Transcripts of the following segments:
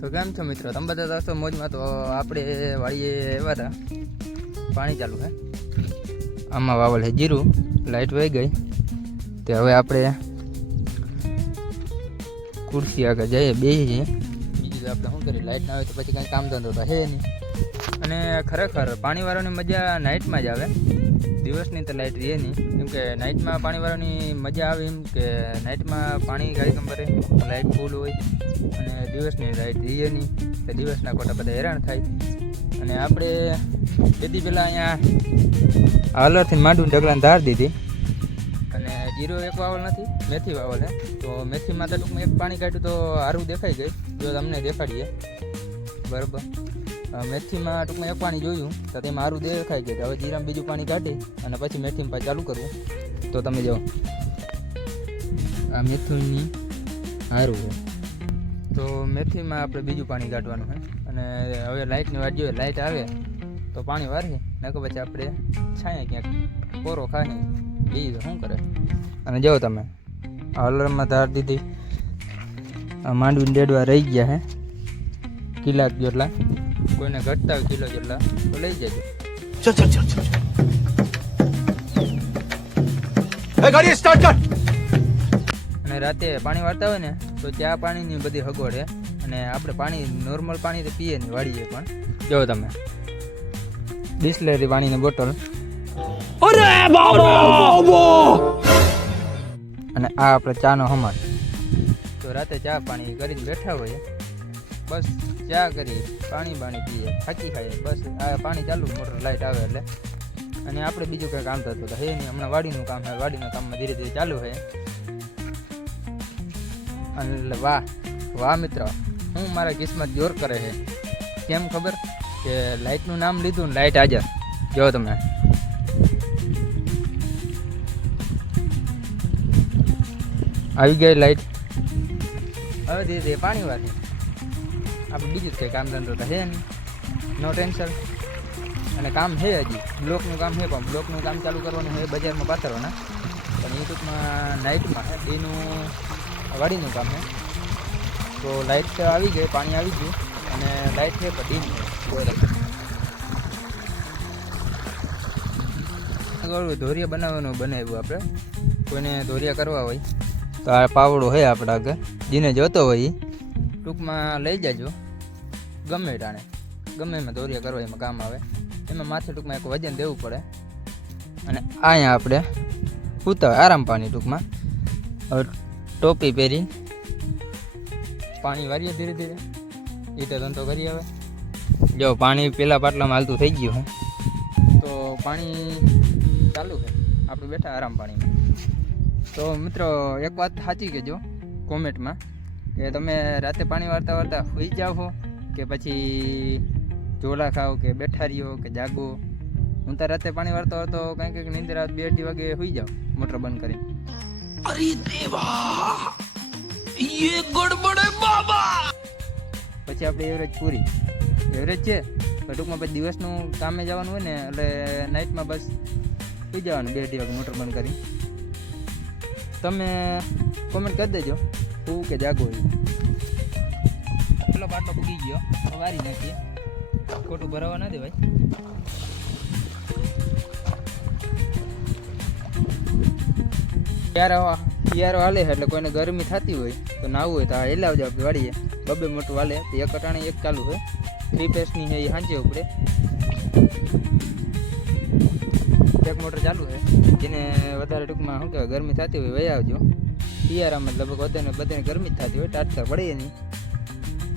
તો કેમ છો મિત્રો, તમે બધા તો મોજમાં. તો આપણે વાડીએ આવ્યા હતા, પાણી ચાલુ છે. આમાં વાવલ છે જીરું, લાઇટ વહી ગઈ. તે હવે આપણે ખુરશી આગળ જઈએ, બેસીએ. બીજું તો આપણે શું કરીએ, લાઇટ ના આવે તો પછી કાંઈ કામ ધંધો તો છે નહીં. અને ખરેખર પાણીવાળાની મજા નાઇટમાં જ આવે, દિવસની તો લાઇટ રહે નહીં. કેમ કે નાઇટમાં પાણીવાળાની મજા આવે એમ કે નાઇટમાં પાણી ગાડી નંબરે લાઇટ ફૂલ હોય અને દિવસની લાઇટ રહે નહીં. તો દિવસના ખોટા બધા હેરાન થાય. અને આપણે તેથી પહેલાં અહીંયા હલરથી માંડવીને ઢગલાને ધાર દીધી. અને જીરો એક વાવલ નથી, મેથી વાવલ છે. તો મેથીમાં તો ટૂંકમાં એક પાણી કાઢ્યું તો સારું દેખાઈ ગઈ. જો તમને દેખાડીએ બરાબર, મેથીમાં ટૂંકમાં એક પાણી જોયું તો તેમાં સારું દેખાઈ ગયું. હવે જીરામાં બીજું પાણી કાઢી અને પછી મેથીમાં પાછું ચાલુ કરવું. તો તમે જો આ મેથીની સારું છે. તો મેથીમાં આપણે બીજું પાણી કાઢવાનું છે. અને હવે લાઇટની વાત જોઈએ, લાઇટ આવે તો પાણી વારીએ, નકર પછી આપણે છાંયે ક્યાંક કોરો ખાઈ બીજું શું કરે. અને જો તમે આ હલરમાં ધાર દીધી, આ માંડવીને ડેડવા રહી ગયા હે કિલા જેટલા. કોઈને ઘટતા હોય કિલો જેટલા તો લઈ જજો. અને રાતે પાણી વાળતા હોય ને તો ચા પાણીની બધી સગવડ છે. અને આપણે પાણી નોર્મલ પાણી તો પીએ નહીં, વાળીએ પણ. જો તમે બિસ્લેરી પાણીની બોટલ, અને આ આપણે ચાનો હમાર. તો રાતે ચા પાણી કરીને બેઠા હોય, બસ ચા કરી પાણી પીએ, થાકી ખાઈએ, બસ આ પાણી ચાલુ, મોટર લાઇટ આવે એટલે. અને આપણે બીજું કંઈ કામ થતું હે નહીં. હમણાં વાડીનું કામ છે, વાડીના કામમાં ધીરે ધીરે ચાલુ છે. અને વાહ વાહ મિત્ર, હું મારા કિસ્મત જોર કરે છે. કેમ ખબર કે લાઇટનું નામ લીધું ને લાઇટ હાજર. જો તમે આવી ગઈ લાઇટ. હવે ધીરે ધીરે પાણી વાળી આપણે બીજું જ કંઈ કામ ધંધો તો છે નહીં, નો ટેન્શન. અને કામ છે હજી, બ્લોકનું કામ છે, પણ બ્લોકનું કામ ચાલુ કરવાનું છે બજારમાં પાથરવાના. પણ એ ટૂંકમાં નાઇટમાં છે, એનું વાડીનું કામ છે. તો લાઇટ આવી ગઈ, પાણી આવી ગયું. અને લાઇટ છે પણ ડીમ છે. ધોરિયા બનાવવાનું બનાવ્યું આપણે, કોઈને ધોરિયા કરવા હોય તો આ પાવડો છે આપણા આગળ, જેને જોતો હોય ટૂંકમાં લઈ જાજો. ગમે ટાણે ગમે એમાં દોરિયા કરવા એમાં કામ આવે. એમાં માથે ટૂંકમાં એક વજન દેવું પડે. અને અહીંયા આપણે સૂતા હોય આરામ પાણી. ટૂંકમાં હવે ટોપી પહેરી પાણી વારીએ ધીરે ધીરે, એ તો ધંધો કરી. હવે જો પાણી પેલા પાટલામાં હાલતું થઈ ગયું છે, તો પાણી ચાલુ છે, આપણે બેઠા આરામ પાણીમાં. તો મિત્રો એક વાત સાચી કહેજો કોમેન્ટમાં કે તમે રાતે પાણી વાળતા વાળતા સુઈ જાઓ કે પછી ઝોલા ખાઓ કે બેઠા રહ્યો કે જાગો. હું તો રાતે પાણી વાળતો વાળતો કંઈક નીંદર 2-2 વાગે સુઈ જાઓ મોટર બંધ કરી. અરે દેવા, યે ગડબડ હે બાબા. પછી આપણે એવરેજ પૂરી એવરેજ છે. ટૂંકમાં પછી દિવસનું કામે જવાનું હોય ને એટલે નાઇટમાં બસ સુઈ જવાનું 2-2 વાગે મોટર બંધ કરી. તમે કોમેન્ટ કરી દેજો હું કે જાગો. પેલો બાટલો પૂગી ગયો, વારી નાખીએ, ખોટું ભરાવા ના દે ભાઈ. યારો હાલે એટલે કોઈને ગરમી થતી હોય તો નાવું હોય તો હેલાવજો. આપણે વાળીએ 2 મોટર હાલે, એક અટાણે એક ચાલુ હોય. 3 ફેસની છે એ સાંજે ઉપડે, એક મોટર ચાલુ છે. જેને વધારે ટૂંકમાં શું કહેવાય ગરમી થતી હોય વહી આવજો. શિયાળામાં લગભગ બધાને ગરમી જ થતી હોય, ટાટતા પડે નહીં.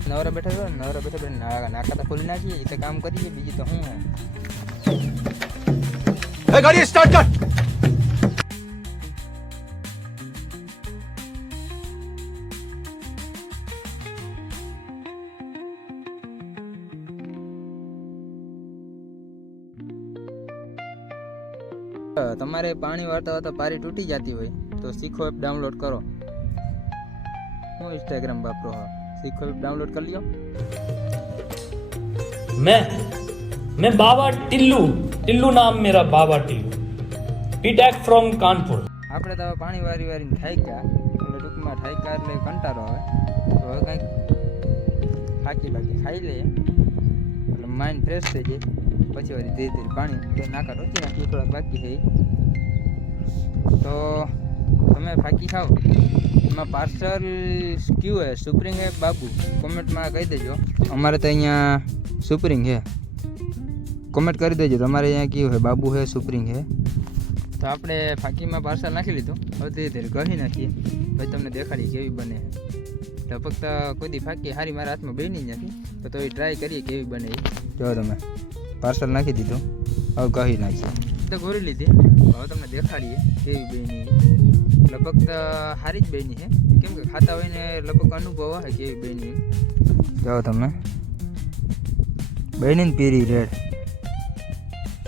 નવરા બેઠા હોય, નવરા બેઠા નાકા તો ખોલી નાખીએ, એ તો કામ કરીએ. બીજું તો શું ગાડી સ્ટાર્ટ કર. તમારે પાણી વાળતા વાળતા પારી તૂટી જતી હોય તો શીખો એપ ડાઉનલોડ કરો. હું ઇન્સ્ટાગ્રામ વાપરો, શીખો એપ ડાઉનલોડ કરી લ્યો. मैं बाबा टिल्लू नाम मेरा बाबा टिल्लू, पीटैक फ्रॉम कानपुर. આપણે તો પાણી વારીને થાક્યા એટલે ટૂંકમાં થાક્યા એટલે કંટાળો આવે તો હવે કંઈક બાકી ખાઈ લઈએ એટલે માઇન્ડ ફ્રેશ થઈ જાય. પછી વળી ધીરે ધીરે પાણી નાકા રોકી નાખીએ. થોડાક બાકી છે તો તમે ફાકી ખાઓ. એમાં પાર્સલ ક્યુ હે સુપ્રીમ હે બાબુ કોમેન્ટમાં કહી દેજો. અમારે તો અહીંયા સુપ્રીમ છે, કોમેન્ટ કરી દેજો તમારે અહીંયા કયું છે બાબુ છે સુપ્રીમ છે. તો આપણે ફાકીમાં પાર્સલ નાખી લીધું. હવે ધીરે ધીરે કહી નાખીએ ભાઈ તમને દેખાડીએ કેવી બને. લગભગ તો કોઈ દી ફાકી સારી મારા હાથમાં બની નથી તો એ ટ્રાય કરીએ કેવી બને એ. જો તમે પાર્સલ નાખી દીધું. હવે કહી નાખીએ તો ઘોરી લીધી. હવે તમને દેખાડીએ કેવી બની. લગભગ તો સારી જ બની છે કેમ કે ખાતા હોય ને લગભગ અનુભવ આવે કેવી બની. જો તમે બની પીરી રેડ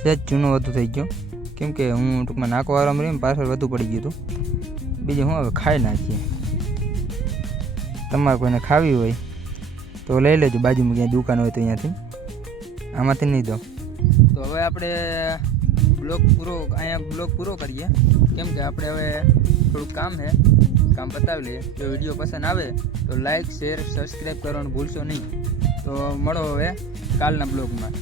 સહેજ ચૂનો વધુ થઈ ગયો કેમ કે હું ટૂંકમાં નાખવાળામાં રહીને પાછળ વધુ પડી ગયું હતું. બીજું હું હવે ખાઈ નાખીએ. તમારે કોઈને ખાવી હોય તો લઈ લેજો, બાજુમાં ક્યાંય દુકાન હોય તો અહીંયાથી, આમાંથી નહીં દો. તો હવે આપણે અહીંયા બ્લોગ પૂરો કરીએ કેમ કે આપણે હવે થોડુંક કામ છે, કામ પતાવી લઈએ. જો વિડીયો પસંદ આવે તો લાઈક શેર સબસ્ક્રાઈબ કરવાનું ભૂલશો નહીં. તો મળો હવે કાલના બ્લોગમાં.